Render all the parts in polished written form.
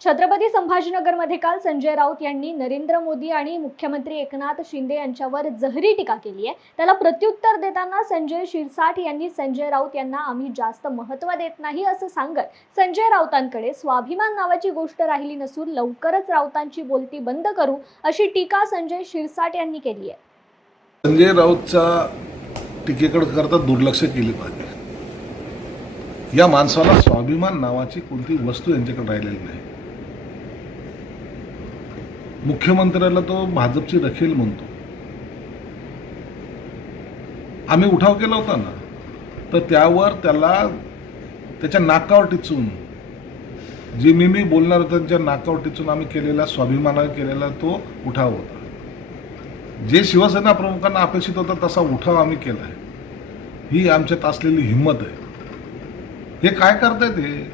छत्रपती संभाजीनगरमध्ये काल संजय राऊत यांनी नरेंद्र मोदी आणि मुख्यमंत्री एकनाथ शिंदे यांच्यावर जहरी टीका केली आहे। त्याला प्रत्युत्तर देताना संजय शिरसाट यांनी संजय राऊत यांना आम्ही जास्त महत्त्व देत नाही असं सांगत संजय राऊतांकडे स्वाभिमान नावाची गोष्ट राहिली नसून लवकरच राऊतांची बोलती बंद करू अशी टीका संजय शिरसाट यांनी केली आहे। संजय राऊतच्या टीकेकडे करता दुर्लक्ष केले पाहिजे। या माणसाला स्वाभिमान नावाची कोणती वस्तू यांच्याकडे राहिलेली नाही। मुख्यमंत्र्याला तो भाजपची रखेल म्हणतो। आम्ही उठाव केला होता ना, तर त्यावर त्याला त्याच्या नाकावर टिचून जे मी बोलणार होतो त्यांच्या नाकावर टिचून आम्ही केलेला स्वाभिमानाने केलेला तो उठाव होता। जे शिवसेना प्रमुखांना अपेक्षित होता तसा उठाव आम्ही केला आहे। ही आमच्यात असलेली हिंमत आहे। हे काय करतायत? हे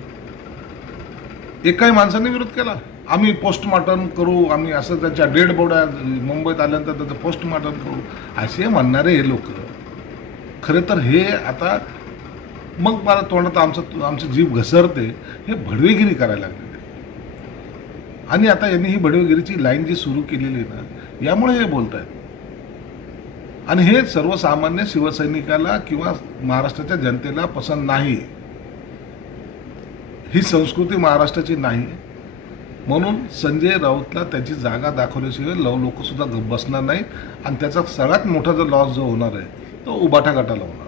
एकाही माणसाने विरोध केला। आम्ही पोस्टमार्टम करू, आम्ही असं त्याच्या डेड बॉड्या मुंबईत आल्यानंतर त्याचं पोस्टमार्टम करू असे म्हणणारे हे लोक खरे तर हे आता मग मला तोंडात आमचं जीव घसरते। हे भडवेगिरी करायला लागले आणि आता यांनी ही भडवेगिरीची लाईन जी सुरू केलेली आहे ना, यामुळे हे बोलत आहेत आणि हे सर्वसामान्य शिवसैनिकाला किंवा महाराष्ट्राच्या जनतेला पसंत नाही। ही संस्कृती महाराष्ट्राची नाही। म्हणून संजय राऊतला त्याची जागा दाखवल्याशिवाय लोक सुद्धा गप्प बसणार नाहीत आणि त्याचा सगळ्यात मोठा जो लॉस जो होणार आहे तो उबाटा गटाला होणार।